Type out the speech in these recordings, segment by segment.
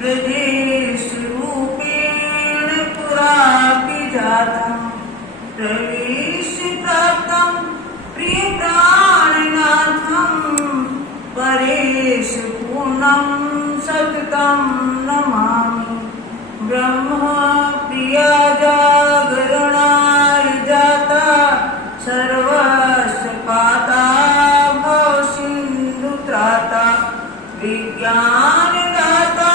ब्रजेश रूपेण पुरापि जातं प्रवेश प्राप्तं प्रिय प्राणनाथं परेश पूर्णं सततं नमामि। ब्रह्म प्रिया जागरणाय जाता सर्वस्य पाता भवसिन्धु त्राता विज्ञान दाता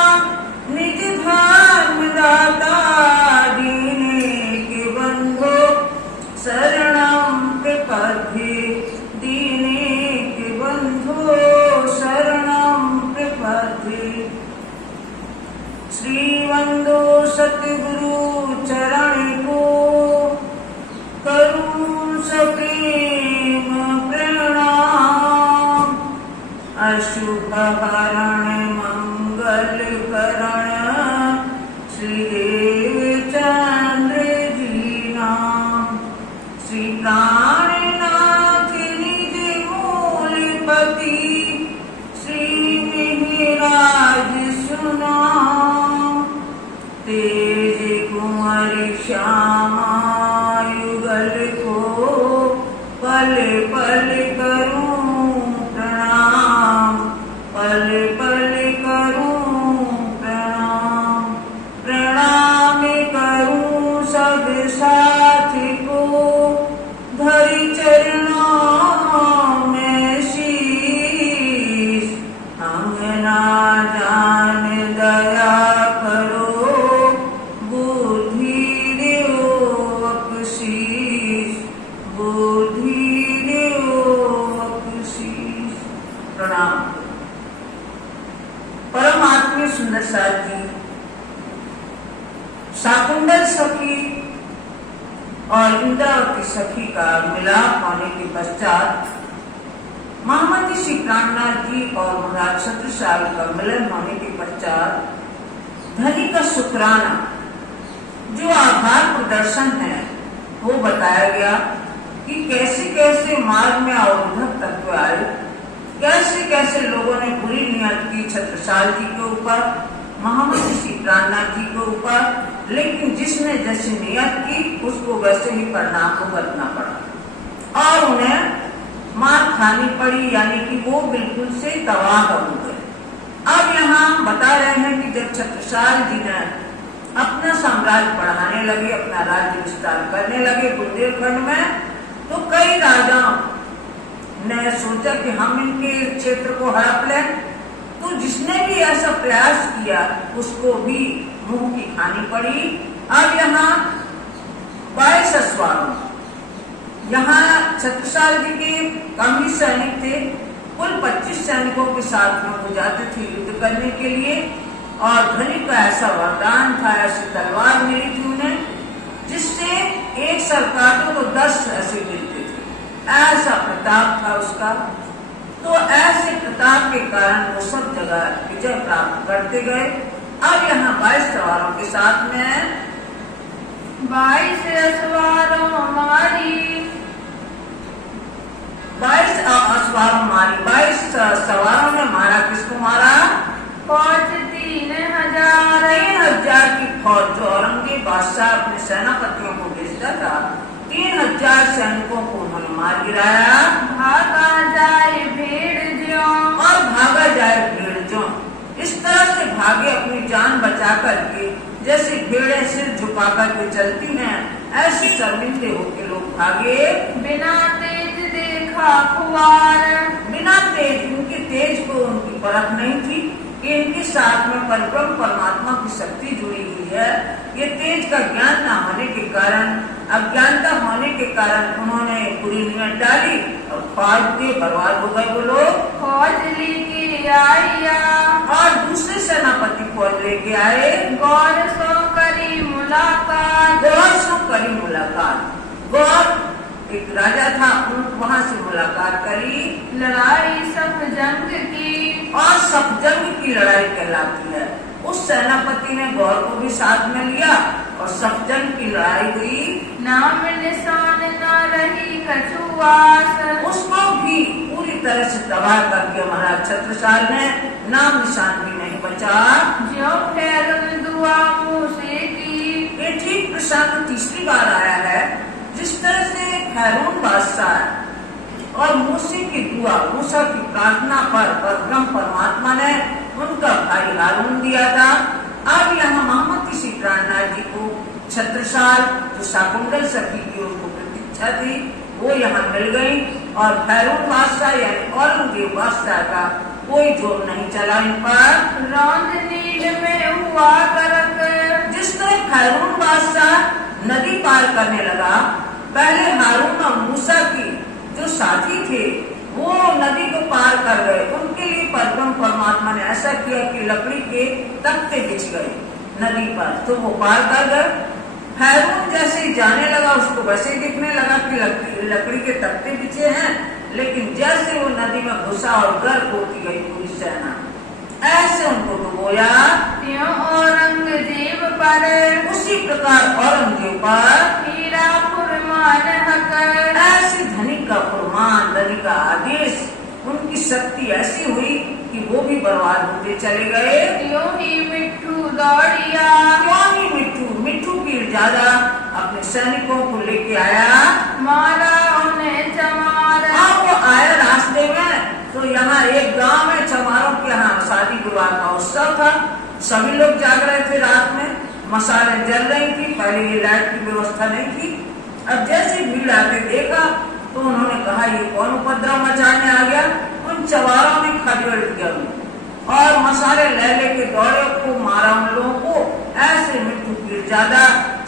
निज धर्म दाता दीने के बंधो शरणं प्रपद्ये दीने के बंधो शरणं प्रपद्ये। श्री वंदो सतगुरु चरण को करूं सप्रेम प्रणाम। अशुभ हरण मंगल करण श्री देवचंद्र जी नाम। श्री प्राणनाथ निज मूलपति श्री मिहिराज सुनाम। तेज कुंवर श्यामा युगल को पल पल करूं प्रणाम पल पल करूं प्रणाम। प्रणाम करूं सब साथी को धरि चरणों में शीश। हम ना जान दया करो बुद्धि देओ बख्शीश बुद्धि देओ बख्शीश। प्रणाम। परमात्मा सुंदर साथ जी शाकुंतल सखी और इंद्रावती सखी का मिलाप होने के पश्चात महामती श्री प्राणनाथ जी और महाराज छत्रसाल का मिलन होने के पश्चात धनी का शुक्राना जो आभार प्रदर्शन है वो बताया गया कि कैसे कैसे मार्ग में अवरोधक तत्व आए, कैसे कैसे लोगों ने बुरी नियत की छत्रसाल जी के ऊपर, महामती श्री प्राणनाथ जी के ऊपर, लेकिन जिसने जैसी नियत की उसको वैसे ही परिणाम भुगतना पड़ा और उन्हें मार खानी पड़ी, यानी कि वो बिल्कुल से तबाह हो गए। अब यहाँ बता रहे हैं कि जब छत्रसाल जी ने अपना साम्राज्य बढ़ाने लगे, अपना राज्य विस्तार करने लगे बुंदेलखंड में, तो कई राजाओं ने सोचा कि हम इनके क्षेत्र को हड़प लें। तो जिसने भी ऐसा प्रयास किया उसको भी मुंह की खानी पड़ी। अब यहाँ 22 अश्वारों, यहाँ छत्रसाल जी के कम ही सैनिक थे, कुल 25 सैनिकों के साथ में वो जाते थे युद्ध करने के लिए। और धनी का ऐसा वरदान था, ऐसी तलवार मिली थी उन्हें जिससे एक सरकारों को 10 ऐसे गिरते थे, ऐसा प्रताप था उसका। तो ऐसे प्रताप के कारण वो सब जगह विजय प्राप्त करते गए। अब यहाँ 22 सवारों के साथ में 22 सवारों मारी 22 सवारों मारी 22 सवारों ने मारा। किसको मारा? फौज 3000 की फौज जो औरंगजेब बादशाह अपने सेनापतियों को भेजता था, 3000 सैनिकों को उन्होंने मार गिराया। भागा जाए भेड़ ज्यों और भागा जाए भेड़ ज्यों, इस तरह से भागे अपनी जान बचा करके, जैसे भेड़ें सिर झुका करके चलती हैं, ऐसे शर्मिंदे होके लोग भागे। बिना तेज देखा खुआर, बिना तेज, उनके तेज को उनकी परख नहीं थी कि इनके साथ में परब्रह्म परमात्मा की शक्ति जुड़ी हुई है। ये तेज का ज्ञान न होने के कारण, अज्ञानता होने के कारण उन्होंने पूरी नियत डाली और फौज के बर्बाद हो गए वो लोग। फौज लेके आया और दूसरे सेनापति फौज लेके आए। गौर सो करी मुलाकात, गौर सो करी मुलाकात, गौर एक राजा था, वहाँ से मुलाकात करी। लड़ाई सब जंग की और सब जंग की लड़ाई कहलाती है। उस सेनापति ने गौर को भी साथ में लिया और सब जंग की लड़ाई हुई। नाम निशान न रही कछुआस, उसको भी पूरी तरह से तबाह कर दिया महाराज छत्रसाल ने, नाम निशान भी नहीं बचा। ज्यों फैरून दुआ मूसे की। ये ठीक प्रसंग तीसरी बार आया है। जिस तरह से फैरून बादशाह और मूसे की दुआ, मूसा की प्रार्थना पर परब्रह्म परमात्मा ने उनका भाई हारून दिया था, अब यहाँ मोहम्मद किसी प्राणनाथ जी को छत्रसाल जो शाकुंतल सखी की उनको प्रतीक्षा थी वो यहाँ मिल गई, और फैरून बादशाह यानी औरंगजेब बादशाह का कोई जोर नहीं चला इन पर। रौंद नील में हुआ करक। जिस तरह फैरून बादशाह नदी पार करने लगा, पहले हारून और मूसा की जो साथी थे वो नदी को पार कर गए, उनके लिए परब्रह्म परमात्मा ने ऐसा किया कि लकड़ी के तख्ते बिछ गए नदी पर, तो वो पार कर गए। फैरून जैसे ही जाने लगा उसको वैसे ही दिखने लगा कि लकड़ी के तख्ते बिछे हैं, लेकिन जैसे वो नदी में घुसा और गर्क होती गई पूरी सेना, ऐसे उनको डुबोया। त्यों औरंगजेब पर। उसी प्रकार औरंगजेब पर हीरा फुरमान हक। ऐसे धनिक का फुरमान, धनिक का आदेश, उनकी शक्ति ऐसी हुई कि वो भी बर्बाद होते चले गए। त्यों ही मिट्ठू दौड़िया। क्यों ही मिट्ठू पीरजादा अपने सैनिकों को लेके आया, मारा उन्हें चमार। वो आया रास्ते में, तो यहाँ एक गांव में चमारों के यहाँ शादी विवाह का उत्सव था। सभी लोग जाग रहे थे, रात में मसाले जल रही थी, पहले ये लाइट की व्यवस्था नहीं थी। अब जैसे भीड़ आके देखा तो उन्होंने कहा ये कौन उपद्रव मचाने आ गया। उन चमारों ने खदेड़ दिया और मसाले ले लेके दौड़े, खूब मारा उन लोगों को। ऐसे मिट्टू पीरजादा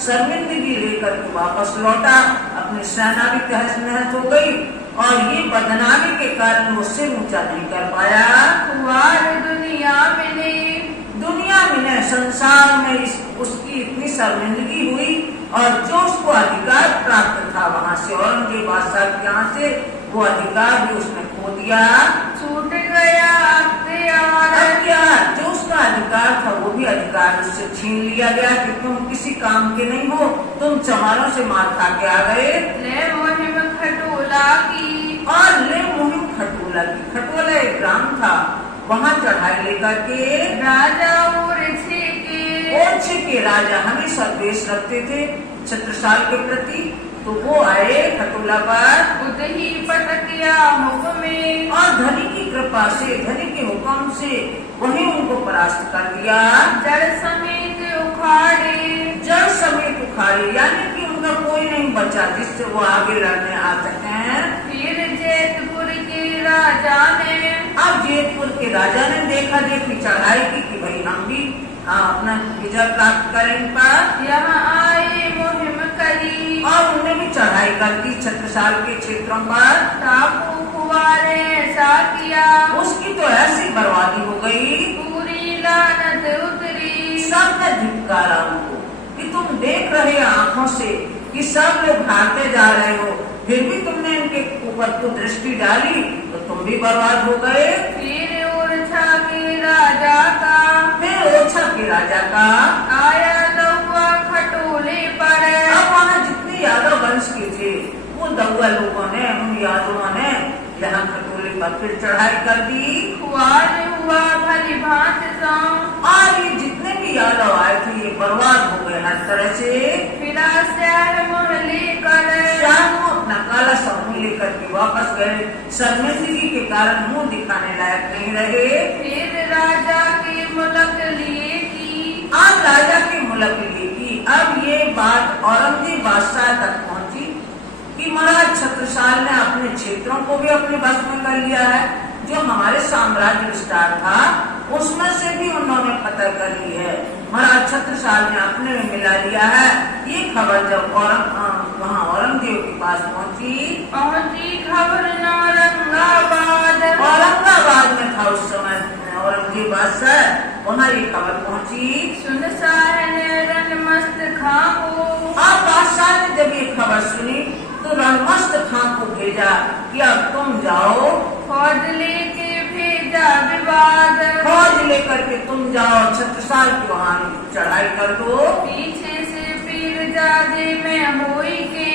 शर्मिंदगी लेकर के वापस लौटा, अपनी सेना भी तहस नहस हो गई और ये बदनामी के कारण वो सिर ऊंचा नहीं कर पाया। वार दुनिया मिले। दुनिया में संसार में उसकी इतनी शर्मिंदगी हुई, और जो उसको अधिकार प्राप्त था वहाँ से, औरंगजेब बादशाह के यहाँ से, वो अधिकार भी उसने खो दिया। छूट गया अख्तियार। क्या जो उसका अधिकार था वो भी अधिकार उससे छीन लिया गया कि तुम किसी काम के नहीं हो, तुम चमारों से मार खा के आ गए। ले मुहिम खटोला की। और ले मुहिम खटोला की। खटोला एक ग्राम था, वहाँ चढ़ाई लेकर के राजा ओरछे के राजा हमेशा द्वेष रखते थे छत्रसाल के प्रति, तो वो आए खटोला पर। उदही पटकिया मुख में। और धनी की कृपा से, धनी के हुक्म से वही उनको परास्त कर दिया। जड़ समेत उखाड़े। जड़ समेत उखाड़े, यानी कि उनका कोई नहीं बचा जिससे वो आगे लड़ने आ सके। फिर जेतपुर के राजा ने। अब जेतपुर के राजा ने देखा देखी चढ़ाई की कि भाई हम भी अपना विजय प्राप्त करें पर। यहाँ आए मुहिम करी। और उन्होंने भी चढ़ाई कर दी छत्रसाल के क्षेत्रों पर। टापू खुआरे ऐसा किया। उसकी तो ऐसी बर्बादी हो गई, पूरी लानत उतरी। सब ने धिक्कारा उनको कि तुम देख रहे आंखों से कि सब लोग भागते जा रहे हो, फिर भी तुमने इनके ऊपर को दृष्टि डाली तो तुम भी बर्बाद हो गए। फिर ओरछा के राजा का। फिर ओरछा के राजा का आया दौआ खटोले पर। अब वहाँ जितने यादव वंश के थे वो दौआ लोगों ने, उन यादवों ने यहाँ खटोले पर फिर चढ़ाई कर दी। खुआर हुआ भली भांत सौ। और ये जितने भी यादव आए थे ये बर्बाद हो गए हर तरह से। फिरा श्याह मोहले कर। शाह अपना काला समूह लेकर के वापस गए, शर्मिंदगी के कारण मुंह दिखाने लायक नहीं रहे। फिर राजा के मुलक लिए की। आज राजा के मुलक लिए की। अब ये बात औरंगजेब बादशाह तक पहुंची कि महाराज छत्रसाल ने अपने क्षेत्रों को भी अपने बस में कर लिया है, जो हमारे साम्राज्य विस्तार था उसमें से भी उन्होंने फतह कर ली है। महाराज छत्रसाल ने अपने में मिला लिया है। ये खबर जब वहाँ औरंगजेब के पास पहुंची खबर औरंगाबाद। औरंगाबाद में था उस समय औरंगजेब बादशाह, वहाँ ये खबर पहुंची। सुन साहने रणमस्त खां को। अब बादशाह ने जब ये खबर सुनी तो रणमस्त खां को भेजा कि अब तुम जाओ, फौज लेके भेजा विवाद। फौज लेकर के तुम जाओ छत्रसाल के वहाँ चढ़ाई कर दो। पीछे से पीरजादे में हुई के।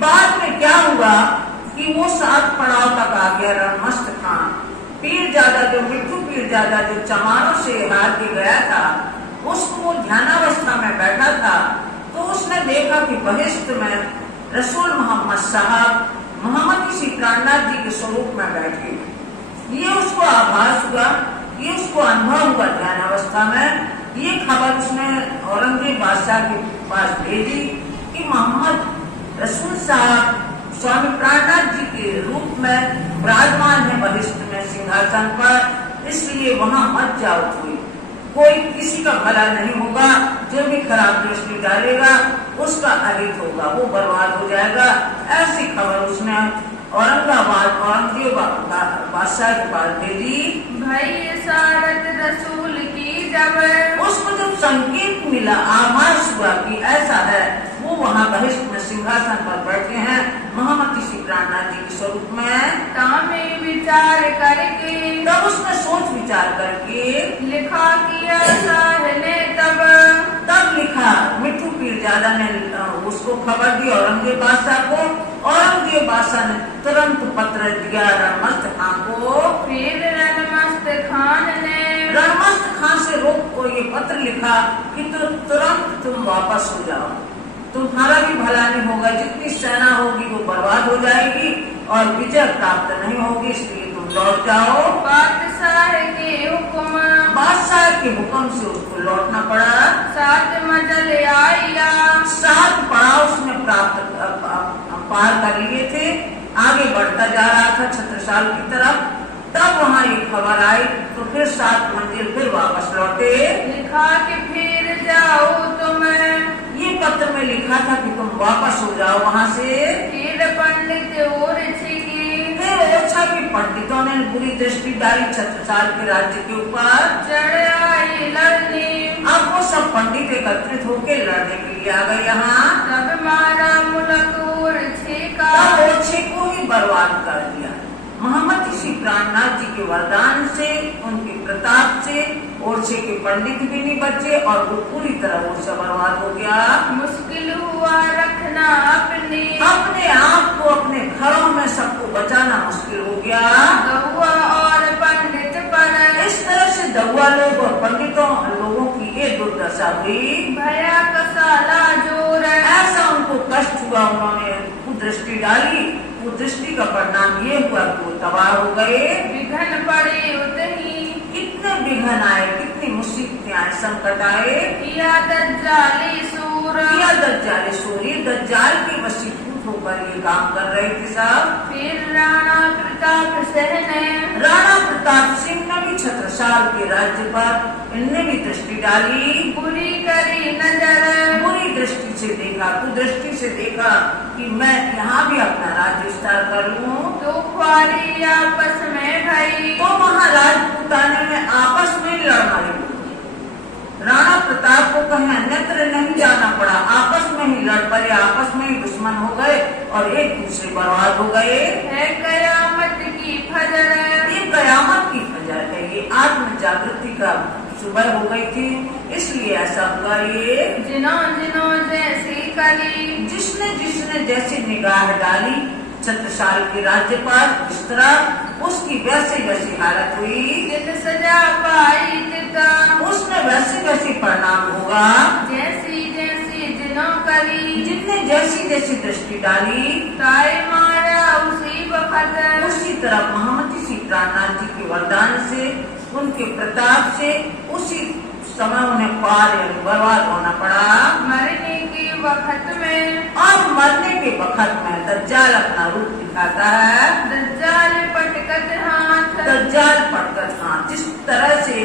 बाद में क्या हुआ कि वो 7 पड़ाव तक आ गया रणमस्त खां। पीरजादा जो मिट्ठू पीरजादा जो चमारों से हार के गया था, उसको वो ध्यानावस्था में बैठा था, तो उसने देखा कि बहिष्ठ में रसूल मोहम्मद साहब मोहम्मद श्री प्राणनाथ जी के स्वरूप में बैठे। ये उसको आभास हुआ, ये उसको अनुभव हुआ ध्यानावस्था में। ये खबर उसने औरंगजेब बादशाह के पास भेजी कि मोहम्मद रसूल साहब स्वामी प्राणनाथ जी के रूप में विराजमान है बहिष्ठ में सिंहासन पर, इसलिए वहां मत जाओ। कोई किसी का भला नहीं होगा, जो भी खराब दृष्टि डालेगा उसका अहित होगा, वो बर्बाद हो जाएगा। ऐसी खबर उसने औरंगजेब बादशाह के पास भेजी। भाई सारत रसूल की जब उसको जब संकेत मिला, आभास हुआ कि ऐसा है, वो वहाँ बहिष्ठ में सिंहासन पर बैठे हैं मोहम्मद श्री प्राणनाथ जी के स्वरूप में। तामे विचार करके तब उसने सोच विचार करके लिखा किया साहने तब लिखा। मिट्ठू पीरजादा ने उसको खबर दी औरंगजेब बादशाह को। औरंगजेब बादशाह ने तुरंत पत्र दिया रणमस्त खां को। फिर रणमस्त खान ने रणमस्त खां से रोक को ये पत्र लिखा कि तुरंत तुम वापस हो जाओ, तुम्हारा भी भला नहीं होगा, जितनी सेना होगी वो बर्बाद हो जाएगी और विजय प्राप्त नहीं होगी, इसलिए तुम लौट जाओ। बादशाह के हुक्म बादशाह के हुक्म से उसको लौटना पड़ा। 7 मंजिल आया, 7 पड़ाव उसने पार कर लिए थे, आगे बढ़ता जा रहा था छत्रसाल की तरफ। तब वहाँ ये खबर आई तो फिर 7 मंजिल फिर वापस लौटे। लिखा कि फिर जाओ तुम, ये पत्र में लिखा था कि तुम वापस हो जाओ वहाँ से। फिर पंडित और छिकी फिर ओरछा के पंडितों ने बुरी दृष्टि डाली छत्रसाल के राज्य के ऊपर। चढ़ आई लड़ने, अब वो सब पंडित एकत्रित होकर लड़ने के लिए आ गए यहाँ। तब मारा मुलक और छिका, तब ओरछे को ही बर्बाद कर दिया। मोहम्मद श्री प्राणनाथ जी के वरदान से, उनके प्रताप से ओरछे के पंडित भी नहीं बचे और वो पूरी तरह ओरछा बर्बाद हो गया। मुश्किल हुआ रखना अपने आप को, अपने घरों में सबको बचाना मुश्किल हो गया। दहुआ और पंडित पर इस तरह से दहुआ लोग और पंडितों लोगों की ये दुर्दशा हुई। भया कसाला जोर, ऐसा उनको कष्ट हुआ, उन्होंने कुदृष्टि डाली। कुदृष्टि का परिणाम ये हुआ कि वो तबाह हो गए। विघन पड़े उतही, कितने विघन आए, कितनी मुसीबतें आए, संकट आए। किया दज्जाली सूर, किया दज्जाल सूरी, दज्जाल के वशीभूत होकर ये काम कर रहे थे सब। फिर राणा प्रताप सिंह ने, राणा प्रताप सिंह ने भी छत्रसाल के राज्य पर इनने भी दृष्टि डाली। बुरी करी नजर, बुरी दृष्टि से देखा, कुदृष्टि से देखा कि मैं यहाँ भी अपना राज्य विस्तार कर लूं। तो ख्वारी आपस में भई, तो वहाँ राजपूताने में आपस में लड़ना लगी। राणा प्रताप को कहीं अन्यत्र नहीं जाना पड़ा, आपस में ही लड़ पड़े, आपस में ही दुश्मन हो गए और एक दूसरे बर्बाद हो गए। है कयामत की फजर, ये कयामत की फजर है, ये आत्म जागृति का सुबह हो गई थी, इसलिए ऐसा हुआ। ये जिनो जिनो जैसी कली, जिसने जिसने जैसी निगाह डाली छत्रसाल के राज्य पर, जिस तरह उसकी वैसी वैसी हालत हुई। जित सजा पाई तिता, उसने वैसे वैसे परिणाम होगा। जैसी जैसी जिनो कली, जितने जैसी जैसी दृष्टि डाली, ताई मारा उसी वक्त, उसी तरह मोहम्मद श्री प्राणनाथ जी के वरदान से, उनके प्रताप से उसी समय उन्हें पार बर्बाद होना पड़ा। मरने के वक्त में, और मरने के वक्त में दज्जाल अपना रूप दिखाता है। दज्जाल पटकत हाथ, दज्जाल पटकत हाथ, जिस तरह से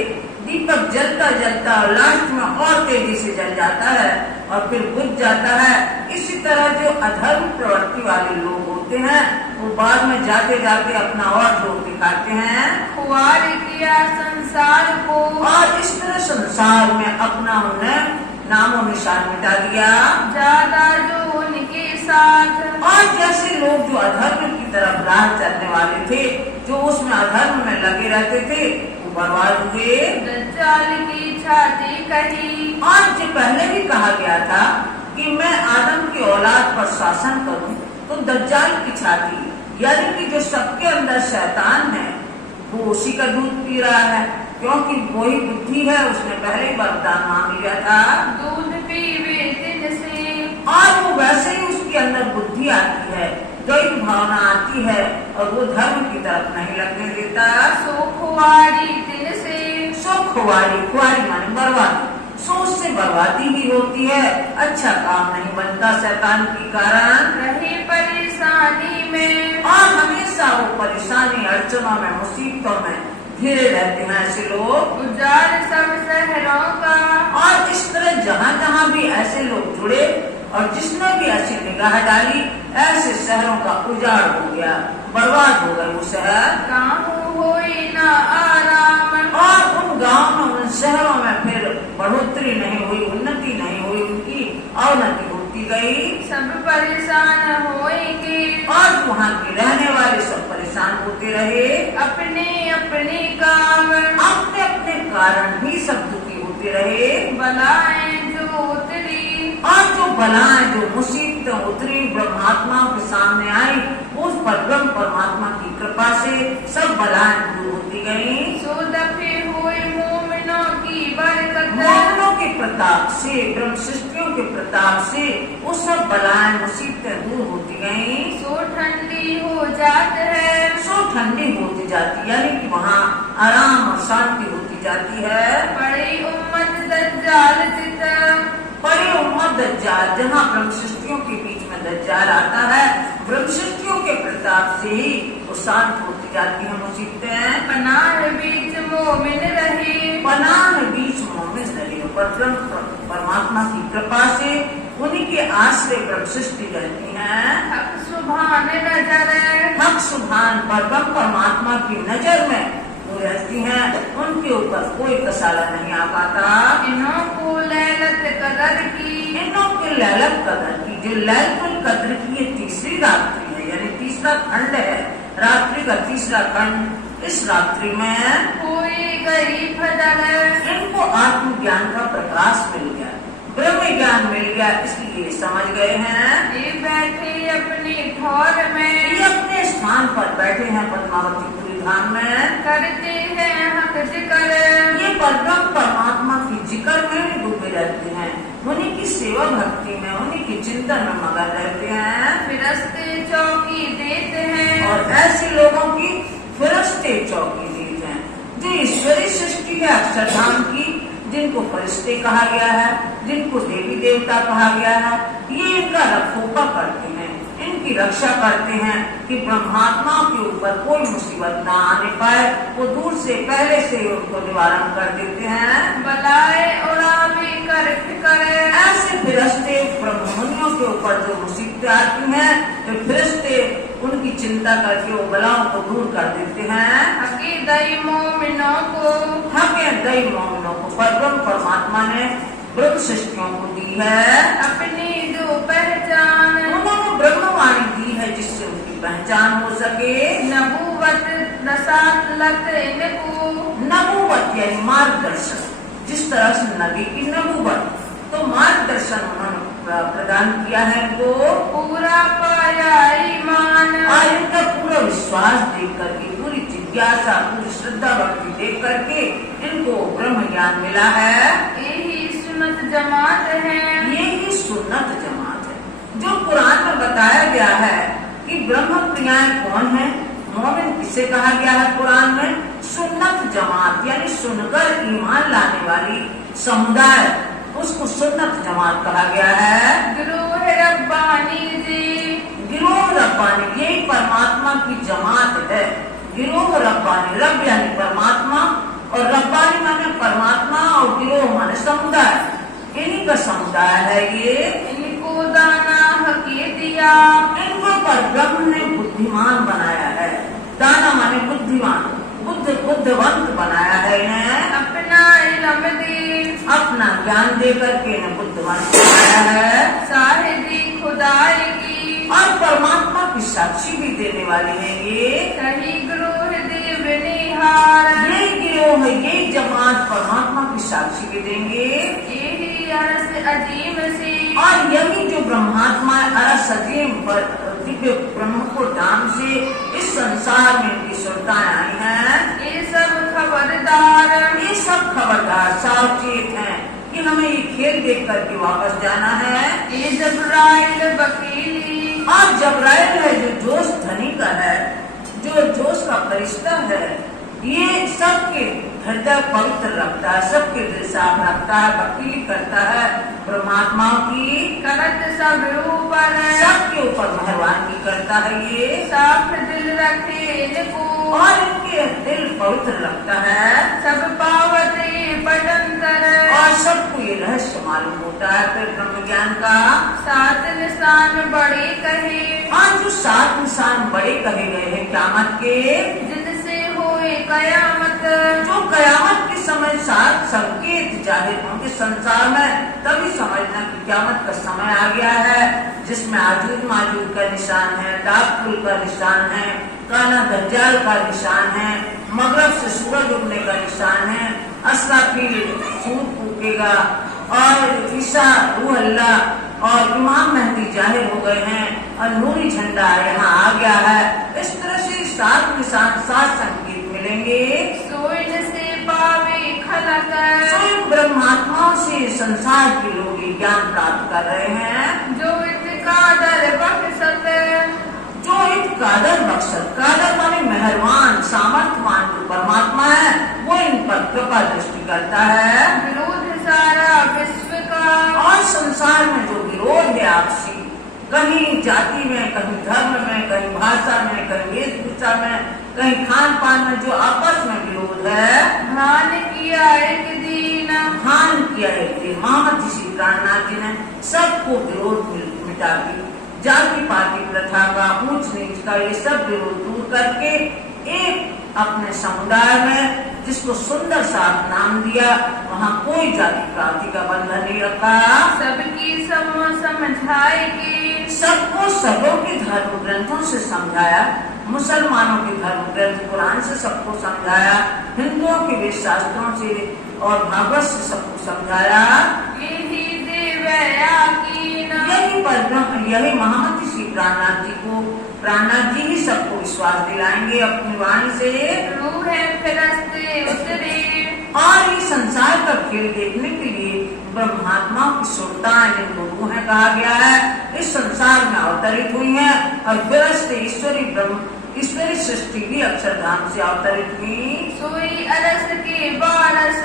दीपक जलता जलता और लास्ट में और तेजी से जल जाता है और फिर बुझ जाता है, इसी तरह जो अधर्म प्रवृत्ति वाले लोग होते हैं वो बाद में जाते जाते अपना और जोर दिखाते हैं। खुआर किया संसार को, और इस तरह संसार में अपना उन्हें नामो निशान मिटा दिया। ज्यादा जो उनके साथ, और जैसे लोग जो अधर्म की तरफ राह चलने वाले थे, जो उसमें अधर्म में लगे रहते थे, वो बर्बाद हुए। दज्जाल की छाती कही, और जो पहले भी कहा गया था कि मैं आदम की औलाद पर शासन करूं, तो दज्जाल की छाती यानी कि जो सबके अंदर शैतान है वो उसी का दूध पी रहा है, क्योंकि वही बुद्धि है, उसने पहले ही वरदान मांग लिया था। दूध पीवे तिनसे, और वो वैसे ही उसके अंदर बुद्धि आती है, द्वैत भावना आती है और वो धर्म की तरफ नहीं लगने देता। सो खुआरी तिनसे, सो खुआरी, खुआरी माने बर्बादी, सो उससे बर्बादी ही होती है, अच्छा काम नहीं बनता शैतान के कारण। रहे परेशानी में, और हमेशा वो परेशानी, अड़चनों में, मुसीबतों में घिरे रहते हैं ऐसे लोग। उजाड़ सब शहरों का, और इस तरह जहाँ जहाँ भी ऐसे लोग जुड़े और जिसने भी ऐसी निगाह डाली, ऐसे शहरों का उजाड़ हो गया, बर्बाद हो गए वो शहर। काहू होई न आराम, और उन गाँव में, उन शहरों में फिर बढ़ोतरी नहीं हुई, उन्नति नहीं हुई, उनकी अवनति होती गई। सब परेशान होएंगे, और वहाँ के रहने वाले सब परेशान होते रहे, अपने अपने काम, अपने अपने कारण ही सब दुखी होते रहे। बलाएं जो उतरी, और जो बलाएं, जो मुसीबतें उतरी ब्रह्मात्माओं के सामने आई, उस पर ब्रह्म परमात्मा की कृपा से सब बलाएं दूर होती गयी। सो दफे हुए मोमिनों की बरकत, मोमिनों के प्रताप से, ब्रह्म सृष्टियों के प्रताप से वो सब बलाएं मुसीबतें दूर होती गयी। सो ठंडी हो जात है, सो ठंडी होती जाती, यानी कि वहाँ आराम और शांति होती जाती है। बड़ी उम्मत दज्जाल तितर, बड़ी उम्मत दज्जाल, जहाँ ब्रह्म सृष्टियों के बीच में दज्जाल आता है, ब्रह्म सृष्टियों के प्रताप से ही वो शांत होती जाती है मुसीबतें। पनाह बीच मोमिन रहे, पनाह बीच मोमिन रहे, पर ब्रह्म परमात्मा की कृपा से उन्हीं के आश्रय ब्रह्म सृष्टि रहती है। हक सुभान नजर, हक सुभान पर ब्रह्म परमात्मा की नजर में वो रहती हैं, उनके ऊपर कोई कसाला नहीं आ पाता। इन्हों को लैलत कदर की, इन्हों के लैलत कदर की, जो लैलतुल कद्र की ये तीसरी रात्रि है, यानी तीसरा खंड है, रात्रि का तीसरा खंड, इस रात्रि में कोई गई फजर, इनको आत्मज्ञान का प्रकाश मिल गया, ब्रह्म ज्ञान मिल गया, इसलिए समझ गए हैं। ये बैठे अपने ठौर में, ये अपने स्थान पर बैठे हैं पद्मावती पुरी धाम में, करते हैं हक जिक्र, ये परब्रह्म परमात्मा की जिक्र में डूबे रहते हैं, उन्हीं की सेवा भक्ति में, उन्हीं की चिंतन में मगन रहते हैं। फिरस्ते चौकी देते हैं, और ऐसे लोगों की फरिश्ते चौकी देते हैं, जो ईश्वरीय सृष्टि है अक्षरधाम की, जिनको फरिश्ते कहा गया है, जिनको देवी देवता कहा गया है, ये इनका रखोपा करते हैं, इनकी रक्षा करते हैं कि ब्रह्मात्माओं के ऊपर कोई मुसीबत ना आने पाए, वो दूर से पहले से ही उनको निवारण कर देते हैं। बलाए उड़ावे कर फिक्र, ऐसे फिरस्ते ब्रह्मनियों के ऊपर जो मुसीबतें आती हैं, तो फिरस्ते उनकी चिंता करके वो बलाओं को दूर कर देते हैं। अकीदई मोमिनों को, हमें दई मोमिनों को परब्रह्म परमात्मा ने ब्रह्म सृष्टियों को दी है, अपनी जो पहचान, उन्होंने ब्रह्मवाणी दी है जिससे उनकी पहचान हो सके। नबूवत रसात लत इनको, नबूवत यानी मार्गदर्शन, जिस तरह से नबी की नबूवत, तो मार्गदर्शन उन्होंने प्रदान किया है इनको। पूरा पाया ईमान, और इनका पूरा विश्वास देख करके, पूरी जिज्ञासा, पूरी श्रद्धा भक्ति देख करके इनको ब्रह्म ज्ञान मिला है। यही सुन्नत जमात है, यही सुन्नत जमात है, जो कुरान में बताया गया है कि ब्रह्म प्रियाएं कौन है, मोमिन किसे कहा गया है कुरान में, सुन्नत जमात, यानी सुनकर ईमान लाने वाली समुदाय, उसको सुन्नत जमात कहा गया है। गिरोह रब्बानी जी, गिरोह रब्बानी, यही परमात्मा की जमात है। गिरोह रब्बानी, रब यानी परमात्मा और रब्बानी माने परमात्मा और गिरोह माने समुदाय, इन्हीं का समुदाय है ये। इनको दाना हकी दिया, इनको पर ब्रह्म ने बुद्धिमान बनाया है, दाना माने बुद्धिमान, बुद्धवंत बनाया है इन्हें, अपना इल्म दे, अपना ज्ञान दे करके इन्हें बुद्धवंत बनाया है। साहिदी खुदाई की, और परमात्मा की साक्षी भी देने वाली है ये। सही ग्रोह देव निहार, ये गिरोह है, ये जमात परमात्मा की साक्षी भी देंगे। यही अरस अजीम से, और यही जो ब्रह्मात्मा अरस अजीम पर दिव्य ब्रह्म को नाम से इस संसार में इनकी सुरताएं आई हैं। ये सब खबरदार, ये सब खबरदार सावचेत हैं कि हमें ये खेल देख करके वापस जाना है। ये जबराइल वकीली, और जबराइल है जो जोश धनी का है, जो जोश का फरिश्ता है, ये सबके हृदय पवित्र रखता है, सबके दिल साफ रखता है, वकीली करता है परमात्माओं की, करत सब ऊपर, सबके ऊपर मेहरबानी करता है ये, साफ दिल रखे इनको, और इनके दिल पवित्र रखता है, सब पावते पटंतर, और सबको ये रहस्य मालूम होता है फिर ब्रह्म ज्ञान का। 7 निशान बड़े कहे, और जो 7 निशान बड़े कहे गए हैं क़यामत के, जिनसे होए कयामत, जो कयामत के समय 7 संकेत जाहिर होंगे संसार में, तभी समझना कि क़यामत का समय आ गया है, जिसमें आजूद माजूद का निशान है, डाकफुल का निशान है, काना दज्जाल का निशान है, मगरब से सूरज उगने का निशान है, अस्राफील सूर फूकेगा, और ईसा रूह अल्लाह और इमाम मेहदी जाहिर हो गए हैं, और नूरी झंडा यहाँ आ गया है। इस तरह से 7 निशान 7 संकेत मिलेंगे। सोइन से पावे खलक, स्वयं ब्रह्मात्माओं से संसार के लोग ये ज्ञान प्राप्त कर रहे हैं। जो इनका दर बख्शत, जो एक कादर मकसद, कादर माने मेहरबान सामर्थ्यवान जो परमात्मा है, वो इन पर कृपा दृष्टि करता है। विरोध सारा विश्व का, और संसार में जो विरोध है आपसी, कहीं जाति में, कहीं धर्म में, कहीं भाषा में, कहीं वेशभूषा में, कहीं खान पान में, जो आपस में विरोध है, भान किया एक दिन, भान किया एक दिन महामती श्री प्राणनाथ जी ने सबको विरोध मिटा दी। जाति पाति प्रथा का, ऊंच नीच का, ये सब विरोध दूर करके एक अपने समुदाय में, जिसको सुंदर सा नाम दिया, वहाँ कोई जाति पाति का बंधन नहीं रखा। सबकी समझाएगी, सबको सबों के धर्म ग्रंथों से समझाया, मुसलमानों के धर्म ग्रंथ कुरान से सबको समझाया, हिंदुओं के वेद शास्त्रों से और भागवत से सबको समझाया। यही देवया कीन, यही पर यही महामती श्री प्राणनाथ जी को, प्राणनाथ जी ही सबको विश्वास दिलाएंगे अपनी वाणी से। रूह फिरस्ते उतरे, और ये संसार का खेल देखने के लिए ब्रह्मात्मा की सुरताएं, जिनको रूहें कहा गया है, इस संसार में अवतरित हुई हैं, और फिरस्ते ईश्वरी सृष्टि भी अक्षरधाम से अवतरित हुई। सोई अरस के बारस,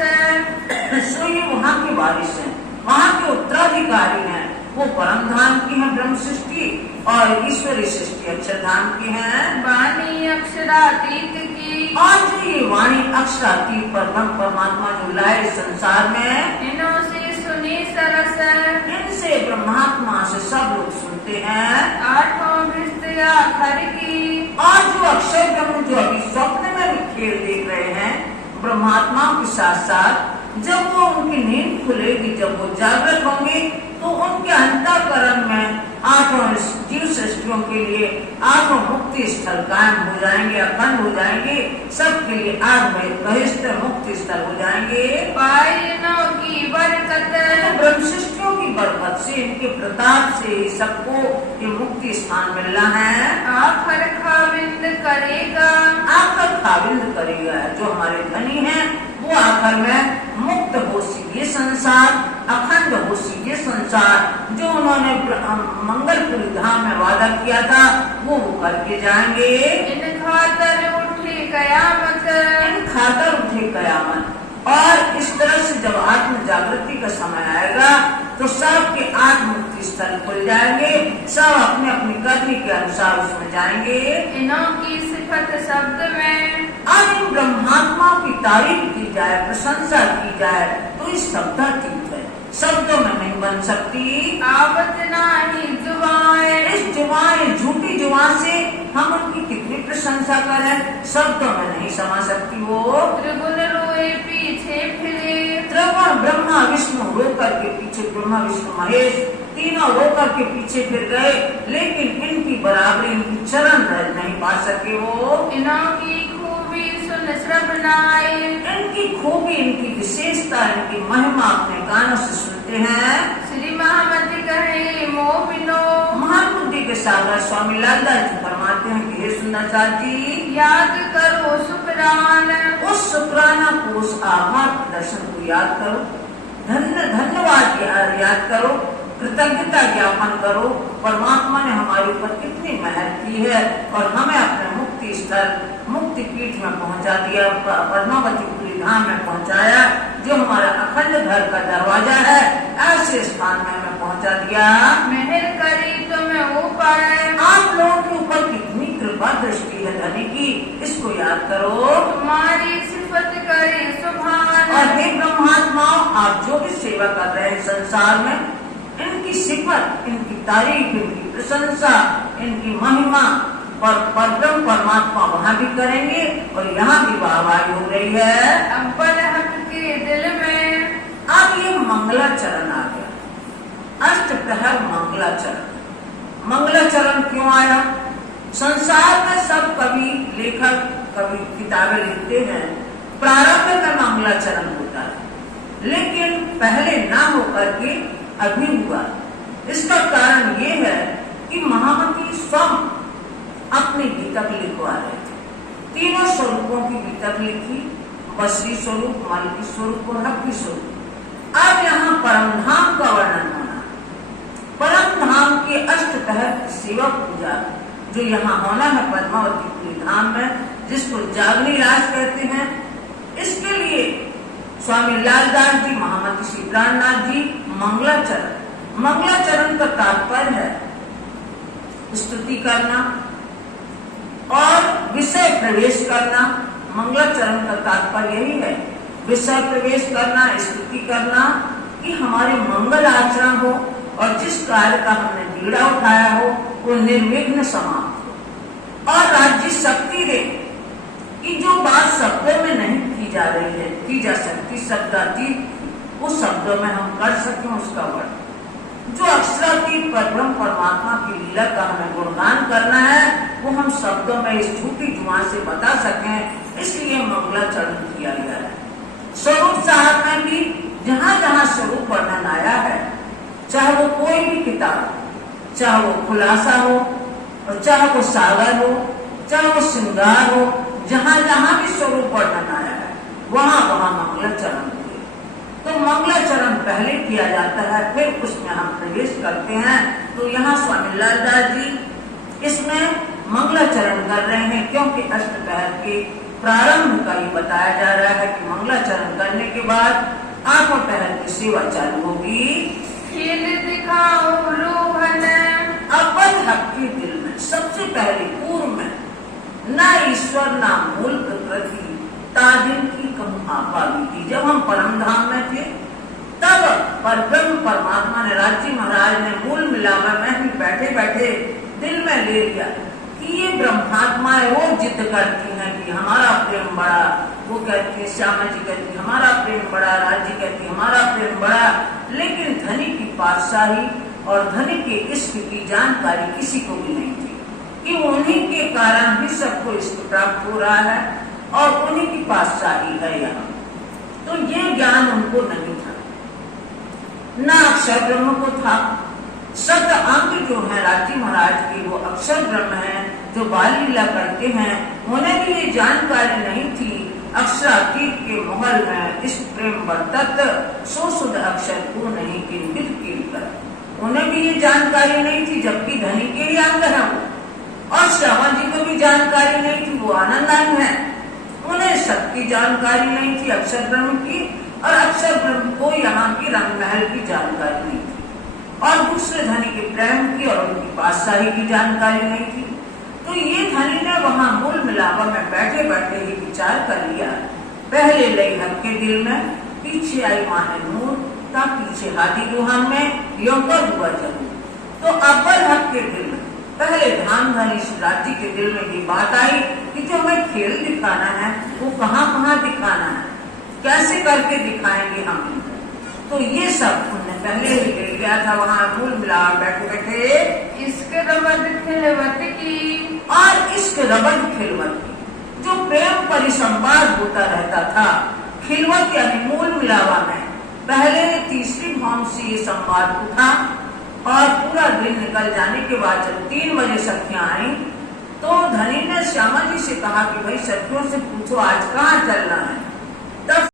सोई वहाँ के वारिस हैं, वहाँ के उत्तराधिकारी हैं, वो परम धाम की है ब्रह्म सृष्टि, और ईश्वरी सृष्टि अक्षरधाम की है। वाणी अक्षरातीत की, और जो ये वाणी अक्षरातीत पर ब्रह्म परमात्मा जो लाए संसार में, इनों से सुनी सरस, इनसे ब्रह्मात्मा से सब लोग सुनते हैं। 8 भृष्टया खर की, और जो अक्षय ब्रह्म जो अभी स्वप्न में भी खेल देख रहे हैं ब्रह्मात्मा के साथ साथ, जब वो उनकी नींद खुलेगी, जब वो जागृत होंगे, तो उनके अंतःकरण में 8 जीव सृष्टियों के लिए 8 मुक्ति स्थल कायम हो जाएंगे, अखंड हो जाएंगे, सबके लिए 8 बहिष्ठ मुक्ति स्थल हो जाएंगे। पायनों की बरकत, ब्रह्म सृष्टियों की बरकत से, इनके प्रताप से सबको ये मुक्ति स्थान मिलना है। आखर खाविंद करेगा, आखिर खाविंद करेगा, जो हमारे धनी हैं वो आखिर में मुक्त हो सी ये संसार, अखंड हो सी ये संसार, जो उन्होंने मंगलपुरी धाम में वादा किया था, वो करके जाएंगे। इन खातर उठे कयामत, इन खातर उठे कयामत। और इस तरह से जब आत्म जागृति का समय आएगा, तो सबके 8 मुक्ति स्थल खुल जाएंगे, सब अपने अपनी करनी के अनुसार उसमें जाएंगे। इनों की सिफत शब्द में, अब इन ब्रह्मात्माओं की तारीफ की जाए, प्रशंसा की जाए, तो इस शब्दातीत है, शब्दों में नहीं बन सकती। आवत नाही जुबान, इस जुबान, झूठी जुबान से हम उनकी कितनी प्रशंसा करें, शब्दों में नहीं समा सकती वो। त्रिगुण रोए पीछे फिरे, त्रिगुण ब्रह्मा विष्णु रोकर के पीछे, ब्रह्मा विष्णु महेश तीनों रोकर के पीछे फिर गए, लेकिन इनकी बराबरी, इनकी चरण नहीं पा सके वो। इनों की खूबी सुन श्रवणाए, इनकी खूबी, इनकी विशेषता, इनकी महिमा अपने कानों से सुनते हैं। श्री महामती कहे मोबिनो, महान बुद्धि के सागर स्वामी लालदास जी फरमाते हैं कि हे सुंदरदास जी, याद करो शुक्राना, उस शुक्राना को, उस आभार प्रदर्शन को याद करो, धन्यवाद याद करो, कृतज्ञता ज्ञापन करो। परमात्मा ने हमारे ऊपर कितनी मेहर की है और हमें अपने मुक्ति स्थल, मुक्ति पीठ में पहुंचा दिया, पद्मावतीपुरी धाम में पहुंचाया, जो हमारा अखंड घर का दरवाजा है, ऐसे स्थान में हमें पहुंचा दिया। मेहर करी तुम्हें ऊपर, आप लोगों के ऊपर कितनी कृपा दृष्टि है धनी की, इसको याद करो। तुम्हारी सिफत करे सुभान, और हे ब्रह्मात्माओं, आप जो भी सेवा कर रहे हैं संसार में, इनकी सिफत, इनकी तारीफ, इनकी प्रशंसा, इनकी महिमा और परब्रह्म परमात्मा वहाँ भी करेंगे और यहाँ भी वाहवाही हो रही है। अव्वल हक के दिल में, अब ये मंगलाचरण आ गया, अष्टप्रहर मंगलाचरण। मंगलाचरण क्यों आया? संसार में सब कवि, लेखक, कवि किताबें लिखते हैं, प्रारंभ में मंगलाचरण होता है, लेकिन पहले ना होकर के अभी हुआ। इसका कारण ये है कि महामती स्वयं अपनी गीतक लिखवा रहे थे। तीनों स्वरूपों की गीतक लिखी, बसरी स्वरूप, मालिकी स्वरूप और हक्की स्वरूप। अब यहाँ परम धाम का वर्णन होना, परम धाम के अष्टप्रहर की सेवा पूजा जो यहाँ होना है पद्मावतीपुरी धाम में, जिसको जागनी राज कहते हैं, इसके लिए स्वामी लालदास जी, महामती श्री प्राणनाथ जी मंगलाचरण। मंगलाचरण का तात्पर्य है स्तुति करना और विषय प्रवेश करना। मंगलाचरण का तात्पर्य यही है, विषय प्रवेश करना, स्तुति करना, कि हमारे मंगल आचरण हो और जिस कार्य का हमने बीड़ा उठाया हो वो निर्विघ्न समाप्त हो, और राज्य शक्ति दे कि जो बात शब्दों में नहीं की जा रही है, की जा सकती, शब्दातीत, उस शब्दों में हम कर सकें उसका वर्णन। जो अक्षरातीत परब्रह्म परमात्मा की लीला का हमें गुणगान करना है, वो हम शब्दों में इस झूठी जुबान से बता सकें, इसलिए मंगलाचरण किया गया है। स्वरूप साहब में भी जहाँ जहाँ स्वरूप वर्णन आया है, चाहे वो कोई भी किताब, चाहे वो खुलासा हो और चाहे वो सागर हो, चाहे वो श्रृंगार हो, जहाँ जहाँ भी स्वरूप वर्णन आया है वहाँ वहाँ मंगलाचरण हुए। तो मंगलाचरण पहले किया जाता है, फिर उसमें हम प्रवेश करते हैं। तो यहाँ स्वामी लालदास जी इसमें मंगलाचरण कर रहे हैं, क्योंकि अष्टप्रहर के प्रारंभ का ये बताया जा रहा है कि मंगलाचरण करने के बाद आठों पहर की सेवा चालू होगी। खेल दिखाओ रोहन, अव्वल हक के दिल में, सबसे पहले पूर्व में, ना ईश्वर ना मूल प्रकृति तादिन की कहूँ आपा बीती। जब हम परम धाम में थे तब परब्रह्म परमात्मा ने, राज्य महाराज ने मूल मिलावा में ही बैठे बैठे दिल में ले लिया कि ये ब्रह्मात्माएं वो जिद करती हैं कि हमारा प्रेम बड़ा, वो कहती है, श्यामा जी कहती है हमारा प्रेम बड़ा, राज्य कहती है हमारा प्रेम बड़ा, लेकिन धनी की पातशाही और धनी के इश्क की जानकारी किसी को भी नहीं थी कि उन्हीं के कारण भी सबको इश्क प्राप्त हो रहा है और उन्हीं की पातशाही है यहाँ। तो ये ज्ञान उनको नहीं था, न अक्षर ब्रह्म को था। शब्द अंग जो है राज्य महाराज के, वो अक्षर ब्रह्म है जो बाल लीला करते हैं, उन्हें भी ये जानकारी नहीं थी। अक्षरातीत के महल में इस प्रेम बरतत सो शुद्ध अक्षर को नहीं किंकित कीर्तन, उन्हें भी ये जानकारी नहीं थी, जबकि धनी के ही अंग है वो। और श्यामा जी को भी जानकारी नहीं थी, वो आनंदान है, उन्हें सबकी जानकारी नहीं थी अक्षर ब्रह्म की, और अक्षर ब्रह्म को यहाँ की रंग महल की जानकारी नहीं थी, और दूसरे धनी के प्रेम की और उनकी पातशाही की जानकारी नहीं थी। तो ये धनी ने वहाँ मूल मिलावा में बैठे बैठे ही विचार कर लिया, पहले लई हक के दिल में, पीछे आई माने नूर, ता पीछे हाथी दुहान में यों कर हुआ जरूर। तो अव्वल हक के दिल में, पहले धाम धनी राज्य के दिल में ये बात आई कि जो हमें खेल दिखाना है वो कहाँ कहाँ दिखाना है, कैसे करके दिखाएंगे हम। तो ये सब उन्होंने पहले ही ले लिया था वहाँ मूल मिलावा बैठे बैठे। इश्क रबद खिलवत की, और इश्क रबद खिलवत की, जो प्रेम परिसंवाद होता रहता था, खिलवत यानी मूल मिलावा में पहले तीसरी भाव से ये संवाद उठा और पूरा दिन निकल जाने के बाद जब 3 बजे सखियां आई तो धनी ने श्यामा जी से कहा कि भाई सखियों से पूछो आज कहाँ चलना है। तब